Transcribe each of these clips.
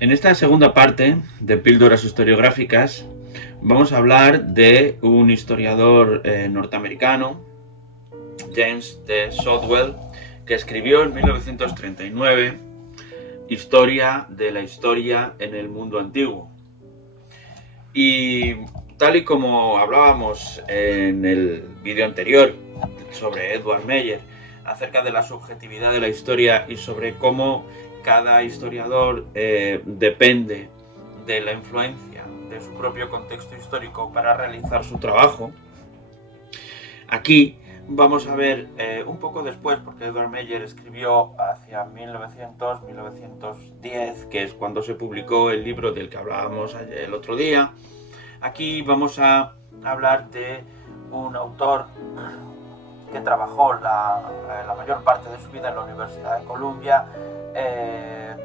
En esta segunda parte de Píldoras Historiográficas vamos a hablar de un historiador norteamericano, James T. Shotwell, que escribió en 1939 Historia de la historia en el mundo antiguo. Y tal y como hablábamos en el vídeo anterior sobre Edward Meyer, acerca de la subjetividad de la historia y sobre cómo cada historiador depende de la influencia de su propio contexto histórico para realizar su trabajo. Aquí vamos a ver un poco después, porque Edward Meyer escribió hacia 1900-1910, que es cuando se publicó el libro del que hablábamos el otro día. Aquí vamos a hablar de un autor que trabajó la mayor parte de su vida en la Universidad de Columbia,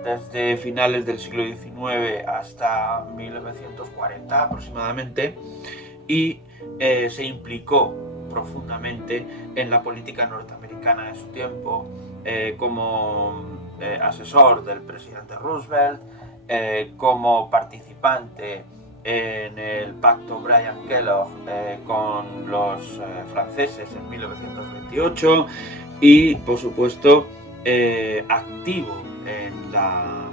desde finales del siglo XIX hasta 1940 aproximadamente, y se implicó profundamente en la política norteamericana de su tiempo, como asesor del presidente Roosevelt, como participante en el pacto Bryan-Kellogg con los franceses en 1928 y, por supuesto, activo en la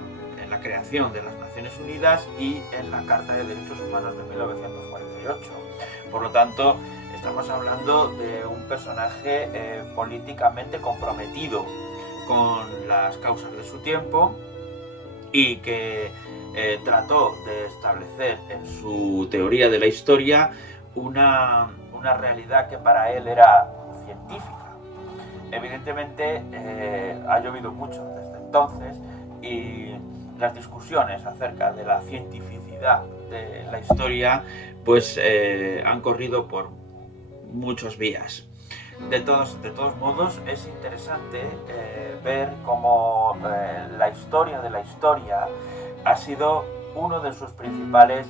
creación de las Naciones Unidas y en la Carta de Derechos Humanos de 1948. Por lo tanto, estamos hablando de un personaje políticamente comprometido con las causas de su tiempo y que trató de establecer en su teoría de la historia una realidad que para él era científica. Evidentemente ha llovido mucho desde entonces y las discusiones acerca de la cientificidad de la historia pues han corrido por muchas vías. De todos modos, es interesante ver cómo la historia de la historia ha sido uno de sus principales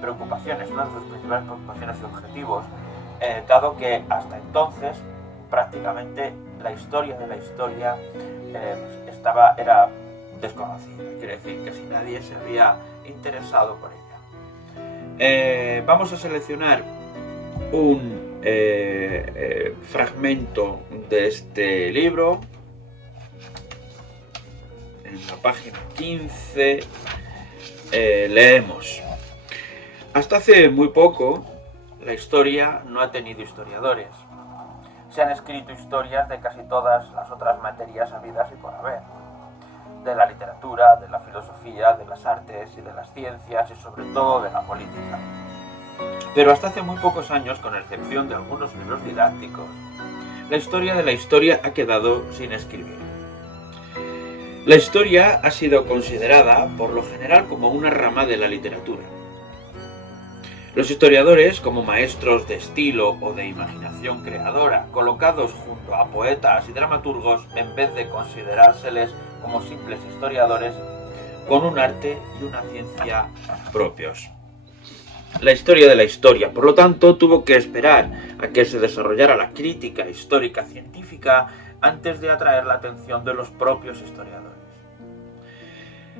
preocupaciones, una de sus principales preocupaciones y objetivos, dado que hasta entonces prácticamente la historia de la historia era desconocida, quiere decir que si nadie se había interesado por ella. Vamos a seleccionar un fragmento de este libro en la página 15. Leemos: hasta hace muy poco la historia no ha tenido historiadores. Se han escrito historias de casi todas las otras materias habidas y por haber, de la literatura, de la filosofía, de las artes y de las ciencias y sobre todo de la política. Pero hasta hace muy pocos años, con excepción de algunos libros didácticos, la historia de la historia ha quedado sin escribir. La historia ha sido considerada por lo general como una rama de la literatura. Los historiadores, como maestros de estilo o de imaginación creadora, colocados junto a poetas y dramaturgos, en vez de considerárseles como simples historiadores, con un arte y una ciencia propios. La historia de la historia, por lo tanto, tuvo que esperar a que se desarrollara la crítica histórica científica antes de atraer la atención de los propios historiadores.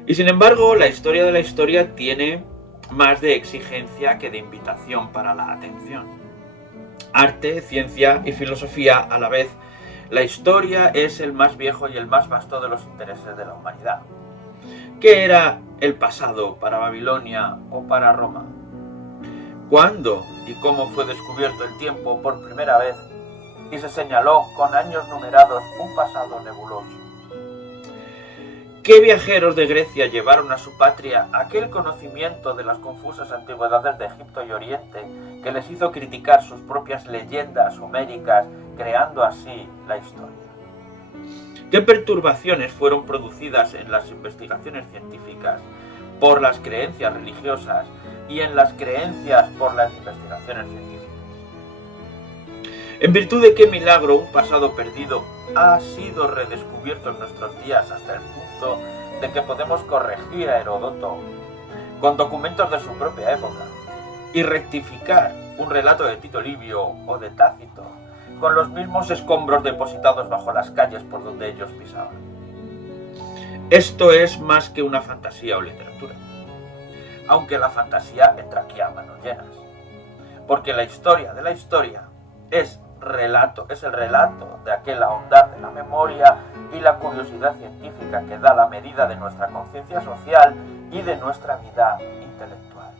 Y sin embargo, la historia de la historia tiene más de exigencia que de invitación para la atención. Arte, ciencia y filosofía a la vez, la historia es el más viejo y el más vasto de los intereses de la humanidad. ¿Qué era el pasado para Babilonia o para Roma? ¿Cuándo y cómo fue descubierto el tiempo por primera vez y se señaló con años numerados un pasado nebuloso? ¿Qué viajeros de Grecia llevaron a su patria aquel conocimiento de las confusas antigüedades de Egipto y Oriente que les hizo criticar sus propias leyendas homéricas, creando así la historia? ¿Qué perturbaciones fueron producidas en las investigaciones científicas por las creencias religiosas y en las creencias por las investigaciones científicas? ¿En virtud de qué milagro un pasado perdido ha sido redescubierto en nuestros días hasta el punto de que podemos corregir a Heródoto con documentos de su propia época y rectificar un relato de Tito Livio o de Tácito con los mismos escombros depositados bajo las calles por donde ellos pisaban? esto es más que una fantasía o literatura, aunque la fantasía entra aquí a manos llenas, porque la historia de la historia es el relato de aquel ahondar de la memoria y la curiosidad científica que da la medida de nuestra conciencia social y de nuestra vida intelectual.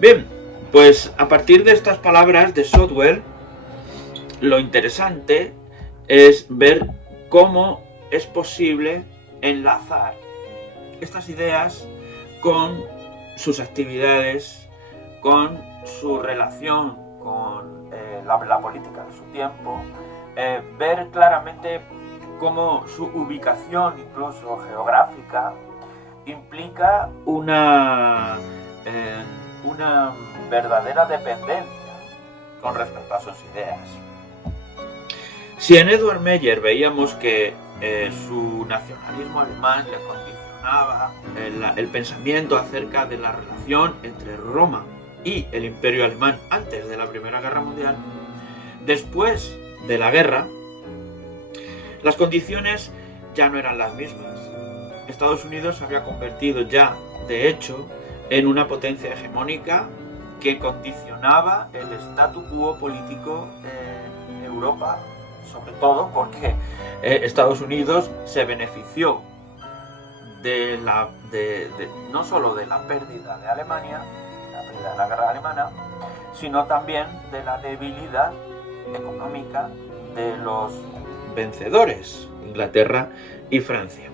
Bien, pues a partir de estas palabras de Shotwell, lo interesante es ver cómo es posible enlazar estas ideas con sus actividades, con su relación con la política de su tiempo, ver claramente cómo su ubicación, incluso geográfica, implica una verdadera dependencia con respecto a sus ideas. Si en Edward Meyer veíamos que su nacionalismo alemán le condicionaba el pensamiento acerca de la relación entre Roma y el Imperio Alemán antes de la Primera Guerra Mundial, después de la guerra, las condiciones ya no eran las mismas. Estados Unidos se había convertido ya, de hecho, en una potencia hegemónica que condicionaba el statu quo político en Europa, sobre todo porque Estados Unidos se benefició no solo de la pérdida de Alemania, la pérdida de la guerra alemana, sino también de la debilidad económica de los vencedores, Inglaterra y Francia.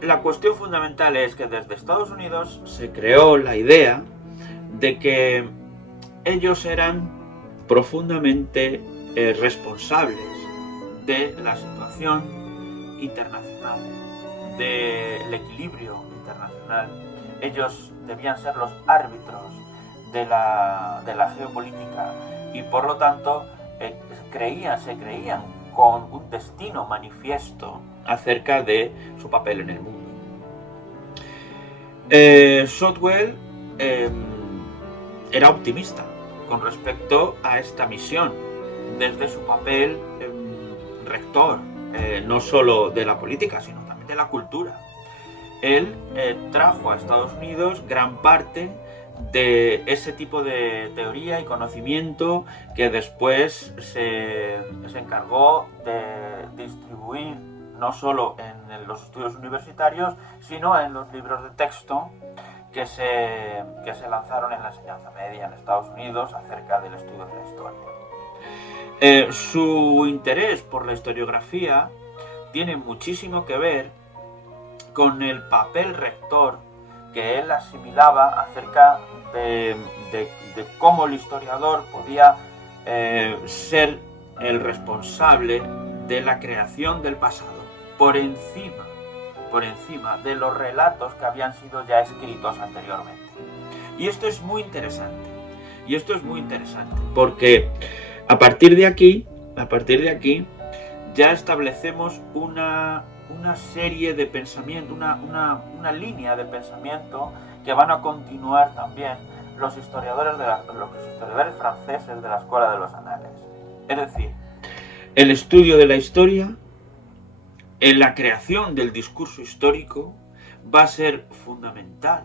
La cuestión fundamental es que desde Estados Unidos se creó la idea de que ellos eran profundamente responsables de la situación internacional, del equilibrio internacional. Ellos debían ser los árbitros de la geopolítica y por lo tanto se creían con un destino manifiesto acerca de su papel en el mundo. Shotwell era optimista con respecto a esta misión desde su papel rector, no solo de la política, sino también de la cultura. Él trajo a Estados Unidos gran parte de ese tipo de teoría y conocimiento que después se encargó de distribuir no solo en los estudios universitarios, sino en los libros de texto que se lanzaron en la enseñanza media en Estados Unidos acerca del estudio de la historia. Su interés por la historiografía tiene muchísimo que ver con el papel rector que él asimilaba acerca de cómo el historiador podía ser el responsable de la creación del pasado, por encima de los relatos que habían sido ya escritos anteriormente. Y esto es muy interesante, porque a partir de aquí ya establecemos una serie de pensamiento, una línea de pensamiento que van a continuar también los historiadores franceses de la Escuela de los Anales. Es decir, el estudio de la historia, en la creación del discurso histórico, va a ser fundamental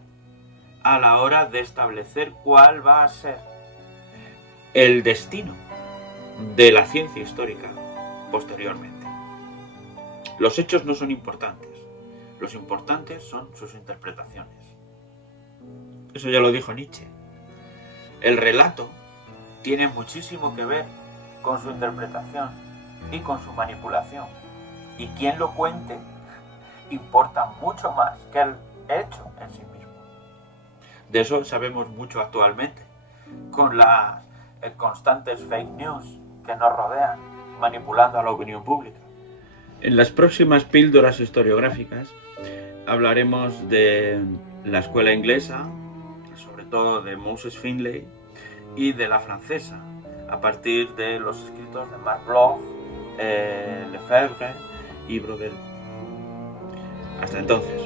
a la hora de establecer cuál va a ser el destino de la ciencia histórica posteriormente. Los hechos no son importantes, los importantes son sus interpretaciones. Eso ya lo dijo Nietzsche. El relato tiene muchísimo que ver con su interpretación y con su manipulación. Y quien lo cuente importa mucho más que el hecho en sí mismo. De eso sabemos mucho actualmente, con las constantes fake news que nos rodean, manipulando a la opinión pública. En las próximas píldoras historiográficas hablaremos de la escuela inglesa, sobre todo de Moses Finlay, y de la francesa, a partir de los escritos de Marc Bloch, Lefebvre y Brodel. Hasta entonces.